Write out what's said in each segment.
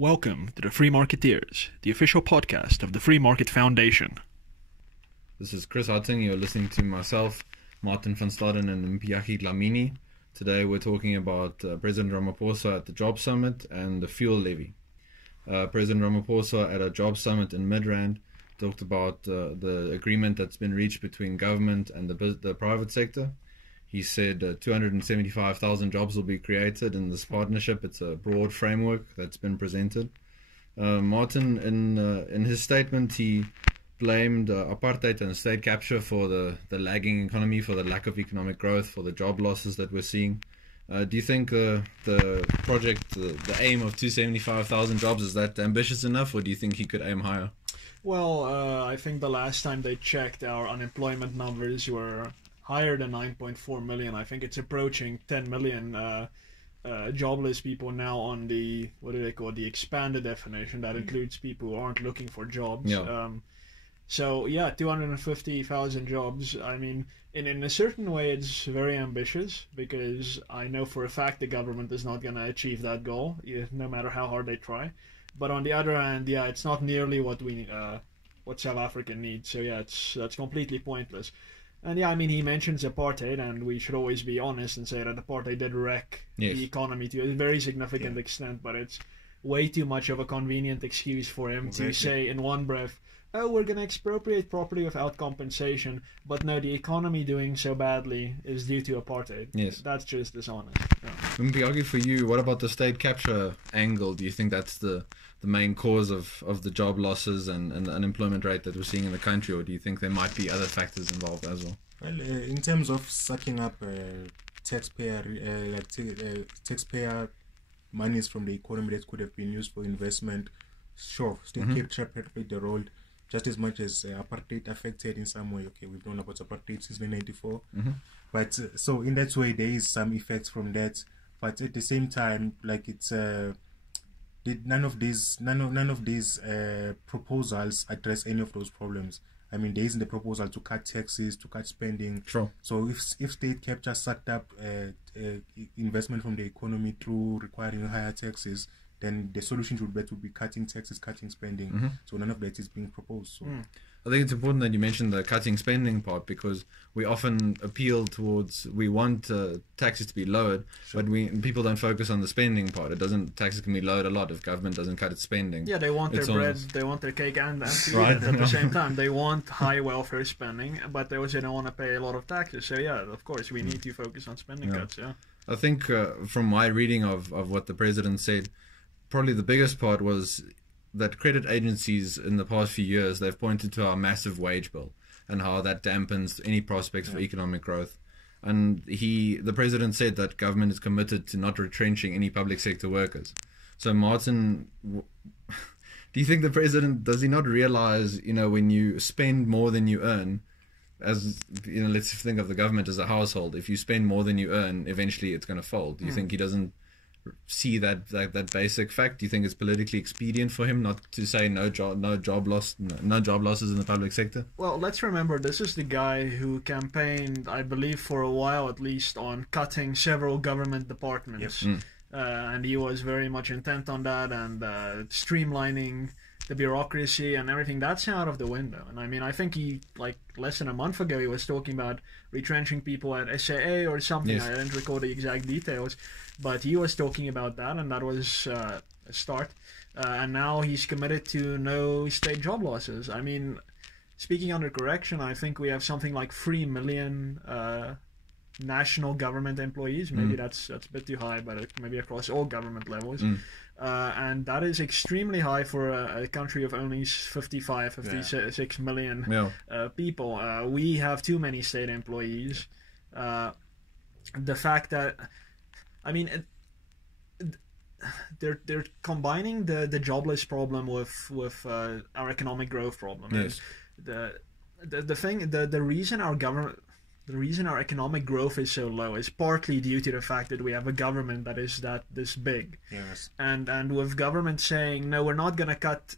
Welcome to the Free Marketeers, the official podcast of the Free Market Foundation. This is Chris Hutting. You're listening to myself, Martin van Staden, and Mpiaki Dlamini. Today we're talking about President Ramaphosa at the Job Summit and the fuel levy. President Ramaphosa at a Job Summit in Midrand talked about the agreement that's been reached between government and the private sector. He said 275,000 jobs will be created in this partnership. It's a broad framework that's been presented. Martin, in his statement, he blamed apartheid and state capture for the lagging economy, for the lack of economic growth, for the job losses that we're seeing. Do you think the project, the aim of 275,000 jobs, is that ambitious enough, or do you think he could aim higher? Well, I think the last time they checked, our unemployment numbers were higher than 9.4 million. I think it's approaching 10 million jobless people now on the, what do they call it, the expanded definition. That includes people who aren't looking for jobs. Yeah. So, yeah, 250,000 jobs. I mean, in a certain way, it's very ambitious, because I know for a fact the government is not going to achieve that goal, no matter how hard they try. But on the other hand, yeah, it's not nearly what South Africa needs. So, yeah, that's completely pointless. And yeah, I mean, he mentions apartheid, and we should always be honest and say that apartheid did wreck the economy to a very significant extent, but it's way too much of a convenient excuse for him to say in one breath, oh, we're going to expropriate property without compensation, but no, the economy doing so badly is due to apartheid. Yes. That's just dishonest. Mpiaki, for you, what about the state capture angle? Do you think that's the main cause of the job losses and the unemployment rate that we're seeing in the country, or do you think there might be other factors involved as well? Well, in terms of sucking up taxpayer monies from the economy that could have been used for investment, sure, state capture played the role just as much as apartheid affected in some way. Okay, we've known about apartheid since 1994, but so in that way there is some effects from that. But at the same time, like it's none of these proposals address any of those problems. I mean, there isn't the proposal to cut taxes, to cut spending. Sure. So if state capture sucked up investment from the economy through requiring higher taxes, then the solution would be to be cutting taxes, cutting spending. So none of that is being proposed. So. I think it's important that you mentioned the cutting spending part, because we often appeal towards, we want taxes to be lowered, but people don't focus on the spending part. Taxes can be lowered a lot if government doesn't cut its spending. Yeah, they want their bread, they want their cake and to eat it at the same time. They want high welfare spending, but they also don't want to pay a lot of taxes. So yeah, of course, we need to focus on spending cuts. Yeah. I think from my reading of what the president said, probably the biggest part was that credit agencies in the past few years, they've pointed to our massive wage bill and how that dampens any prospects for economic growth. And the president said that government is committed to not retrenching any public sector workers. So Martin, do you think the president, does he not realize, when you spend more than you earn, as let's think of the government as a household, if you spend more than you earn, eventually it's going to fold. Do you think he doesn't see that basic fact? Do you think it's politically expedient for him not to say no job losses in the public sector? Well, let's remember, this is the guy who campaigned, I believe for a while at least, on cutting several government departments. And he was very much intent on that, and streamlining the bureaucracy and everything. That's out of the window. And I mean, I think he, like less than a month ago, he was talking about retrenching people at SAA or something. Yes. I don't recall the exact details, but he was talking about that, and that was a start. And now he's committed to no state job losses. I mean, speaking under correction, I think we have something like 3 million national government employees. Maybe that's a bit too high, but maybe across all government levels. And that is extremely high for a country of only 56 million people. We have too many state employees. The fact that, I mean, they're combining the jobless problem with our economic growth problem. Yes. The reason our economic growth is so low is partly due to the fact that we have a government that is this big. Yes. And with government saying, no, we're not going to cut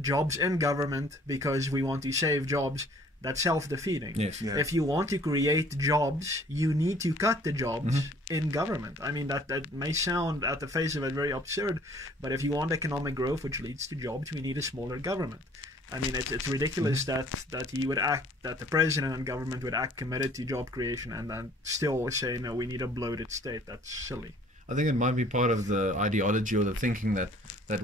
jobs in government because we want to save jobs, that's self-defeating. Yes. Yeah. If you want to create jobs, you need to cut the jobs in government. I mean, that may sound at the face of it very absurd, but if you want economic growth, which leads to jobs, we need a smaller government. I mean, it's ridiculous that the president and government would act committed to job creation and then still say, no, we need a bloated state. That's silly. I think it might be part of the ideology or the thinking that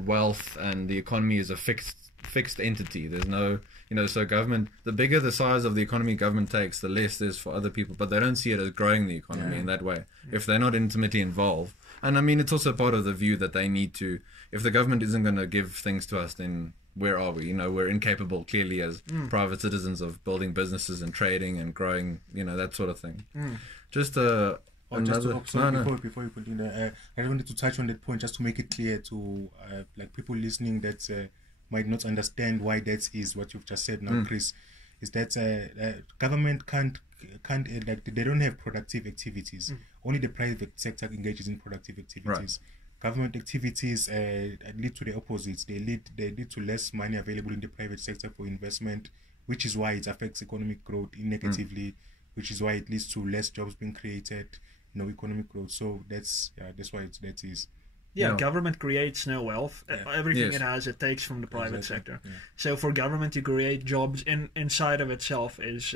wealth and the economy is a fixed entity. There's no, so government, the bigger the size of the economy government takes, the less there's for other people, but they don't see it as growing the economy in that way if they're not intimately involved. And I mean, it's also part of the view that they need to, if the government isn't going to give things to us, then where are we? We're incapable clearly as private citizens of building businesses and trading and growing, that sort of thing. Just before you continue, I just wanted to touch on that point just to make it clear to like people listening that might not understand why that is what you've just said now, Chris. Is that government can't like they don't have productive activities. Only the private sector engages in productive activities. Right. Government activities lead to the opposites. They lead to less money available in the private sector for investment, which is why it affects economic growth negatively, which is why it leads to less jobs being created, economic growth. So that's why that is. Yeah, government creates no wealth. Everything it has, it takes from the private sector. Yeah. So for government to create jobs inside of itself is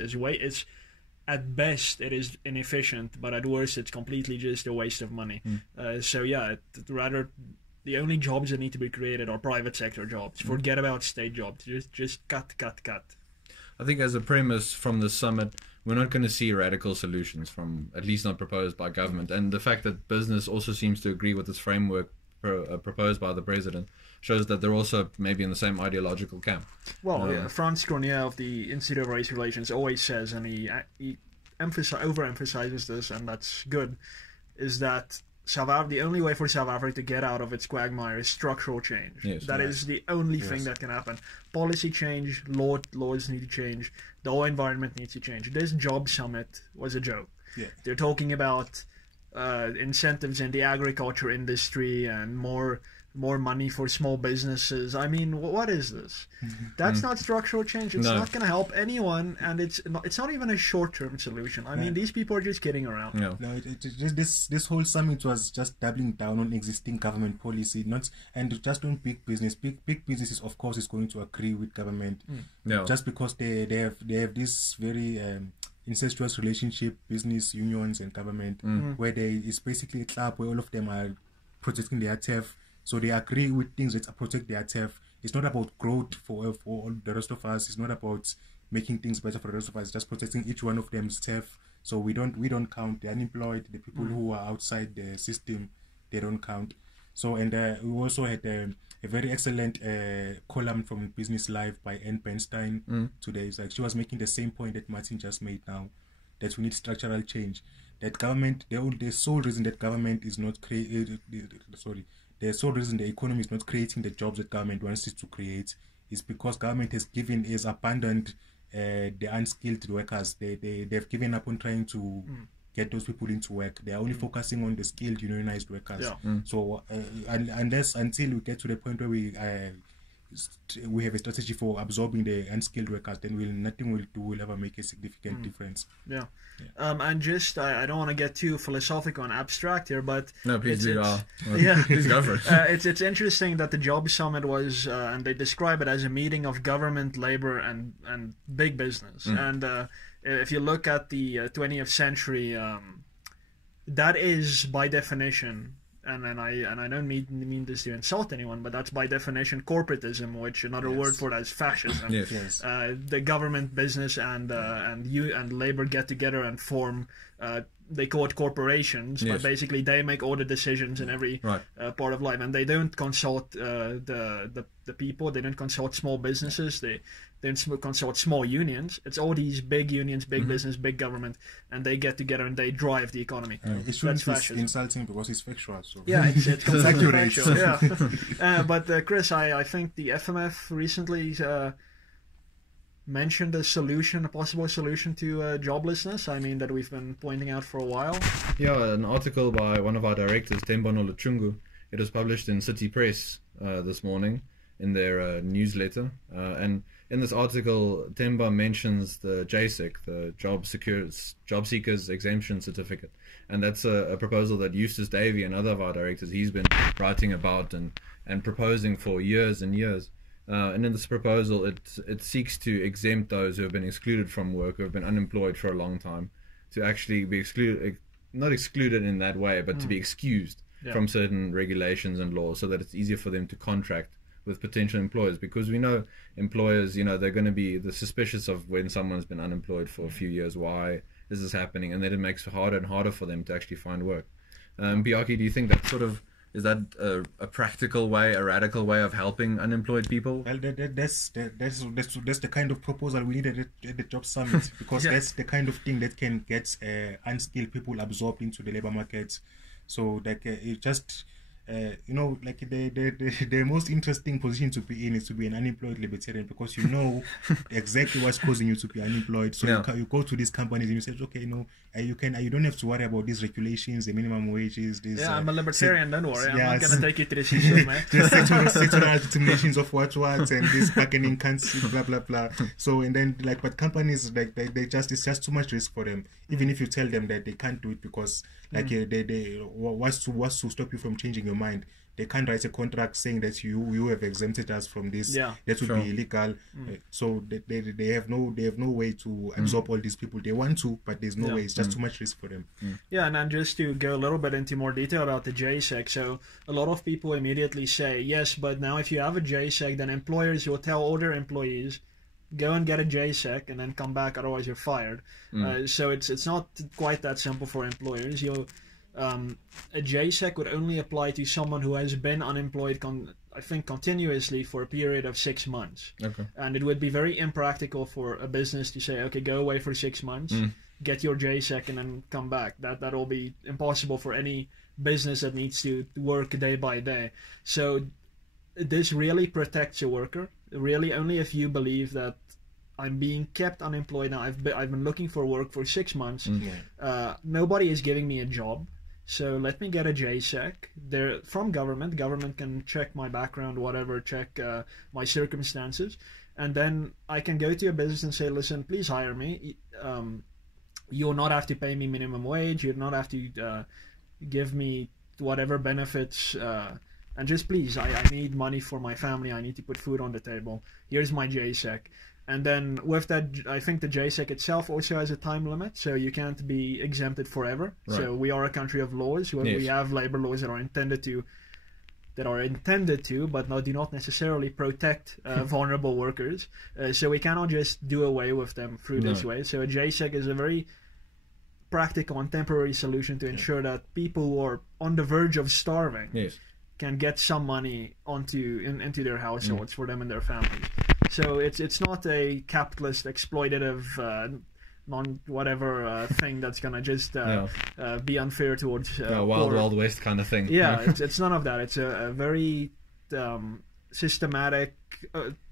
at best it is inefficient, but at worst it's completely just a waste of money. Rather the only jobs that need to be created are private sector jobs. Forget about state jobs. Just cut. I think as a premise from the summit, we're not going to see radical solutions from, at least not proposed by government. And the fact that business also seems to agree with this framework proposed by the president shows that they're also maybe in the same ideological camp. Well, Franz Cornier of the Institute of Race Relations always says, and he overemphasizes this, and that's good, is that the only way for South Africa to get out of its quagmire is structural change. Yes, that is the only thing that can happen. Policy change, laws need to change, the whole environment needs to change. This job summit was a joke. Yeah. They're talking about incentives in the agriculture industry and more money for small businesses. I mean, what is this? That's not structural change. It's not going to help anyone, and it's not even a short-term solution. I mean, these people are just kidding around. No, this whole summit was just doubling down on existing government policy, and just on big business. Big businesses, of course, is going to agree with government, just because they have this very incestuous relationship, business unions and government, where it's basically a club where all of them are protecting their turf. So they agree with things that protect their turf. It's not about growth for all the rest of us. It's not about making things better for the rest of us. It's just protecting each one of them's turf. So we don't count the unemployed, the people who are outside the system. They don't count. So and we also had a very excellent column from Business Live by Anne Bernstein today. It's like she was making the same point that Martin just made now, that we need structural change. That government, the sole reason that government is not the sole reason the economy is not creating the jobs that government wants it to create is because government has abandoned the unskilled workers. They've given up on trying to get those people into work. They are only focusing on the skilled unionized workers. So until we get to the point where we have a strategy for absorbing the unskilled workers, then nothing will ever make a significant difference. And just I don't want to get too philosophical and abstract here, but no, please do. Please go for it. It's interesting that the job summit was, and they describe it as a meeting of government, labor, and big business. And if you look at the 20th century, that is by definition. And I don't mean this to insult anyone, but that's by definition corporatism, which another word for that is fascism. Yes. The government, business, and labor get together and form. They call it corporations, but basically they make all the decisions in every part of life, and they don't consult the people. They don't consult small businesses. They don't consult small unions. It's all these big unions, big business, big government, and they get together and they drive the economy. It shouldn't be insulting because it's factual. So. Yeah, it's completely factual. Yeah, but Chris, I think the FMF recently mentioned a possible solution to joblessness. I mean, that we've been pointing out for a while. Yeah, an article by one of our directors, Tembono Luchungu. It was published in City Press this morning. in their newsletter. And in this article, Temba mentions the JSEC, the Job Seekers Exemption Certificate. And that's a proposal that Eustace Davey and other of our directors, he's been writing about and proposing for years and years. And in this proposal, it seeks to exempt those who have been excluded from work, who have been unemployed for a long time, to actually be excluded, not excluded in that way, but to be excused from certain regulations and laws, so that it's easier for them to contract with potential employers. Because we know employers, they're going to be suspicious of when someone's been unemployed for a few years. Why is this happening? And then it makes it harder and harder for them to actually find work. Biaki, do you think that is that a practical way, a radical way of helping unemployed people? Well, that's the kind of proposal we needed at the job summit, because that's the kind of thing that can get unskilled people absorbed into the labor market. So it just like the most interesting position to be in is to be an unemployed libertarian, because you know exactly what's causing you to be unemployed. So you go to these companies and you say, okay, you don't have to worry about these regulations, the minimum wages. I'm a libertarian, don't worry. I'm not going to take you to the system, man. The sectoral determinations of what and this bargaining council, blah blah blah. So and then but companies it's just too much risk for them. Even if you tell them that they can't do it because they what's to stop you from changing your mind. They can't write a contract saying that you have exempted us from this. That would be illegal. So they have no way to absorb all these people. They want to, but there's no way. It's just too much risk for them. Yeah, and then just to go a little bit into more detail about the JSEC. So a lot of people immediately say, yes, but now if you have a JSEC, then employers will tell all their employees, go and get a JSEC and then come back, otherwise you're fired. So it's not quite that simple for employers. A JSEC would only apply to someone who has been unemployed, I think, continuously for a period of 6 months. Okay. And it would be very impractical for a business to say, okay, go away for 6 months, get your JSEC, and then come back. That'll be impossible for any business that needs to work day by day. So this really protects a worker. Really, only if you believe that I'm being kept unemployed now. I've been looking for work for 6 months. Nobody is giving me a job. So let me get a JSEC. They're from government. Government can check my background, whatever, check my circumstances. And then I can go to a business and say, listen, please hire me. You'll not have to pay me minimum wage. You'll not have to give me whatever benefits. And just please, I need money for my family. I need to put food on the table. Here's my JSEC. And then with that, I think the JSEC itself also has a time limit, so you can't be exempted forever. Right. So we are a country of laws. We have labor laws that are intended to, but do not necessarily protect vulnerable workers. So we cannot just do away with them through this way. So a JSEC is a very practical and temporary solution to ensure that people who are on the verge of starving can get some money into their households for them and their families. So it's not a capitalist, exploitative, thing that's gonna just be unfair towards wild west kind of thing. It's none of that. It's a very systematic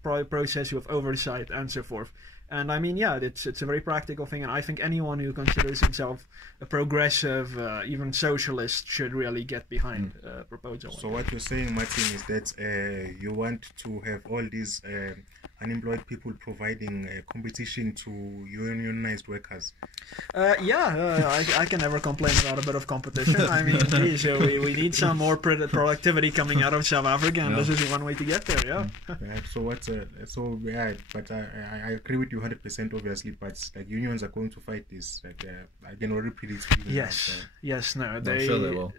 process with oversight and so forth. And I mean, it's a very practical thing, and I think anyone who considers himself a progressive, even socialist, should really get behind a proposal. So what you're saying, Martin, is that you want to have all these unemployed people providing competition to unionized workers. I can never complain about a bit of competition. I mean, geez, we need some more productivity coming out of South Africa, and this is one way to get there. But I agree with you 100%, obviously. But unions are going to fight this. I can already predict.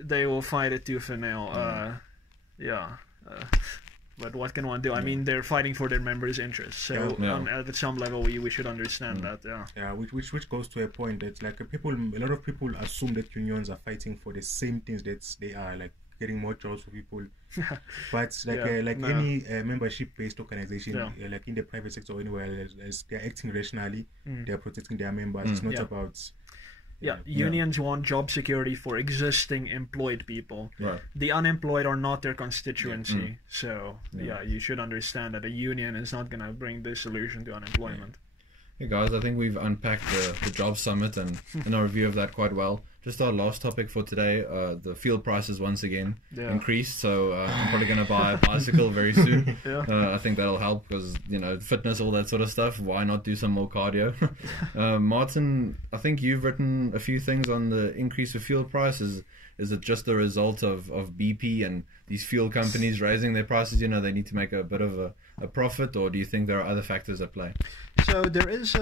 They will fight it tooth and nail. But what can one do? I mean, they're fighting for their members' interests. So at some level, we should understand that. Which goes to a point that a lot of people assume that unions are fighting for the same things that they are, like getting more jobs for people. But any membership-based organization, like in the private sector or anywhere, they're acting rationally. They're protecting their members. It's not about. Unions want job security for existing employed people. Right. The unemployed are not their constituency. So, you should understand that a union is not going to bring the solution to unemployment. Hey guys, I think we've unpacked the job summit and our review of that quite well. just our last topic for today. The fuel prices once again Yeah. increased, so I'm probably going to buy a bicycle very soon. Yeah. I think that'll help because, fitness, all that sort of stuff. Why not do some more cardio? Martin, I think you've written a few things on the increase of fuel prices. Is it just a result of BP and these fuel companies raising their prices? They need to make a bit of a profit, or do you think there are other factors at play? So there is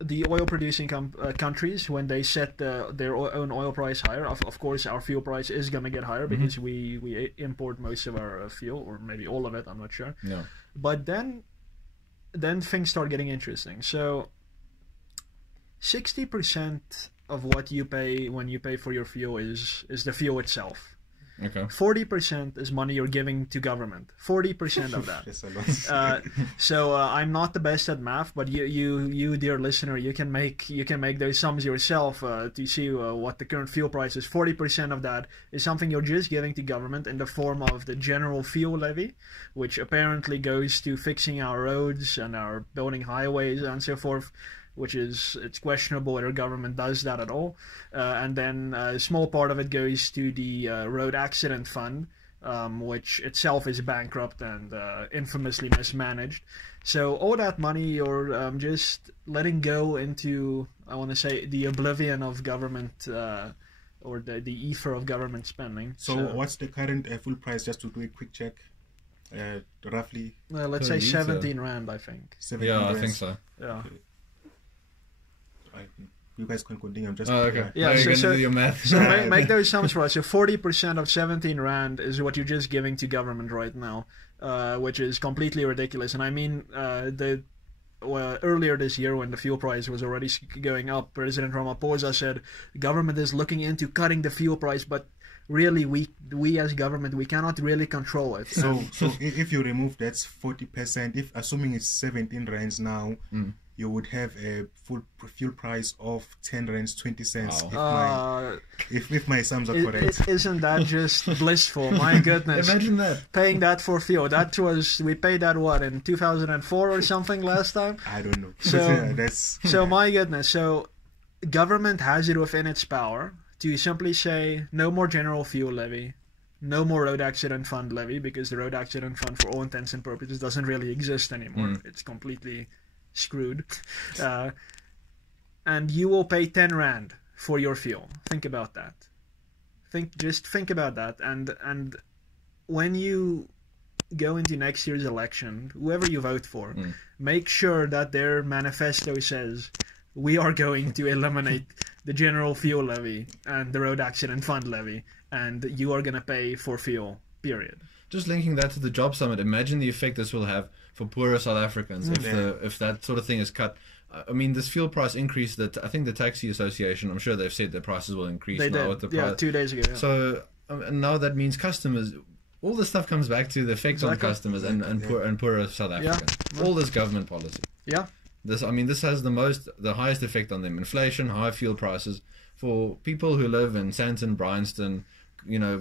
the oil-producing countries, when they set their own oil price higher, of course our fuel price is going to get higher because we import most of our fuel, or maybe all of it, I'm not sure. Yeah. But then things start getting interesting. So 60% of what you pay when you pay for your fuel is the fuel itself. Okay. 40% is money you're giving to government. 40% of that. Yes, a lot. So I'm not the best at math, but you dear listener, you can make those sums yourself to see what the current fuel price is. 40% of that is something you're just giving to government in the form of the general fuel levy, which apparently goes to fixing our roads and our building highways and so forth. It's questionable whether government does that at all. And then a small part of it goes to the road accident fund, which itself is bankrupt and infamously mismanaged. So all that money you're just letting go into, I want to say, the oblivion of government or the ether of government spending. So what's the current fuel price, just to do a quick check? Roughly? Let's say 17 Rand, I think. 17 Yeah, I rands. think so. Yeah. Okay. You guys can continue. I'm just. Okay. Yeah, Now you're so going to do your math. So make those sums for us. So 40% of 17 Rand is what you're just giving to government right now, which is completely ridiculous. And I mean, earlier this year, when the fuel price was already going up, President Ramaphosa said government is looking into cutting the fuel price, but really we as government, we cannot really control it. So if you remove that 40%, if assuming it's 17 rands now, you would have a full fuel price of 10 rands 20 cents. Wow. If my sums are correct. Isn't that just blissful? My goodness. Imagine that. Paying that for fuel. We paid that, what, in 2004 or something last time? I don't know. So, that's so my goodness. So government has it within its power to simply say no more general fuel levy, no more road accident fund levy, because the road accident fund, for all intents and purposes, doesn't really exist anymore. It's completely screwed. And you will pay 10 Rand for your fuel. Think about that. Think about that. And when you go into next year's election, whoever you vote for, make sure that their manifesto says we are going to eliminate the general fuel levy and the road accident fund levy, and you are going to pay for fuel, period. Just linking that to the job summit, imagine the effect this will have for poorer South Africans if that sort of thing is cut. I mean, this fuel price increase, that I think the Taxi Association, I'm sure they've said their prices will increase They now did. with the price. 2 days ago. Yeah. So and now that means customers, all this stuff comes back to the effect on customers and poorer South Africans. All this government policy. Yeah. This has the highest effect on them. Inflation, high fuel prices for people who live in Sandton, Bryanston,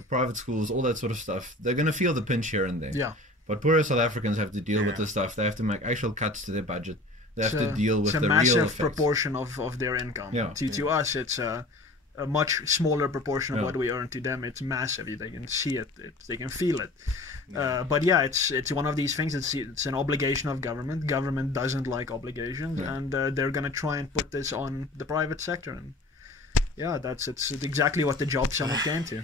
private schools, all that sort of stuff. They're going to feel the pinch here and there. Yeah. But poorer South Africans have to deal with this stuff. They have to make actual cuts to their budget. They have to deal with the real effects. It's a massive proportion of their income. Yeah. To us, it's a much smaller proportion of what we earn. To them, it's massive. They can see it. They can feel it. But yeah, it's one of these things. It's an obligation of government. Government doesn't like obligations, and they're going to try and put this on the private sector. And yeah, it's exactly what the job summit came to.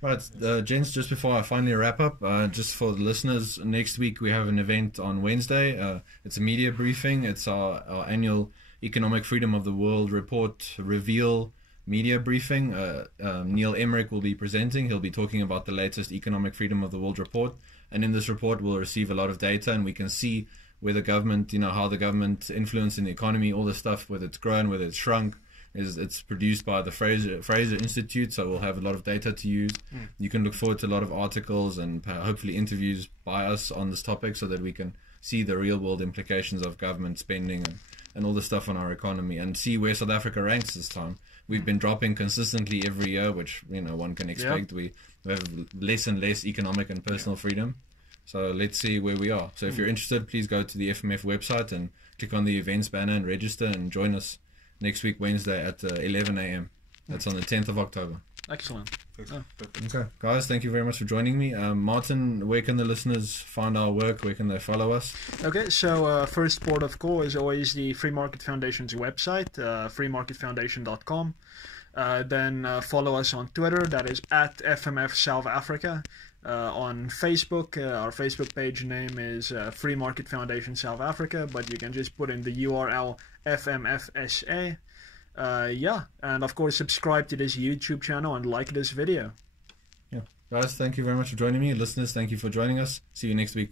Right, gents, just before I finally wrap up, just for the listeners, next week we have an event on Wednesday. It's a media briefing. It's our annual Economic Freedom of the World Report Reveal media briefing. Neil Emmerich will be presenting. He'll be talking about the latest Economic Freedom of the World report. And in this report, we'll receive a lot of data, and we can see where the government, how the government influencing the economy, all this stuff, whether it's grown, whether it's shrunk. It's produced by the Fraser Institute, so we'll have a lot of data to use. You can look forward to a lot of articles and hopefully interviews by us on this topic, so that we can see the real world implications of government spending and all the stuff on our economy, and see where South Africa ranks this time. We've been dropping consistently every year, which one can expect. We have less and less economic and personal freedom. So let's see where we are. So if you're interested, please go to the FMF website and click on the events banner and register and join us next week, Wednesday at 11 a.m. That's on the 10th of October. Excellent. Perfect. Okay, guys, thank you very much for joining me. Martin, where can the listeners find our work? Where can they follow us? Okay, so first port of call is always the Free Market Foundation's website, freemarketfoundation.com. Then follow us on Twitter, that is at FMF South Africa. On Facebook, our Facebook page name is Free Market Foundation South Africa, but you can just put in the URL FMFSA. And of course subscribe to this YouTube channel and like this video. Yeah, guys, thank you very much for joining me. Listeners, thank you for joining us. See you next week.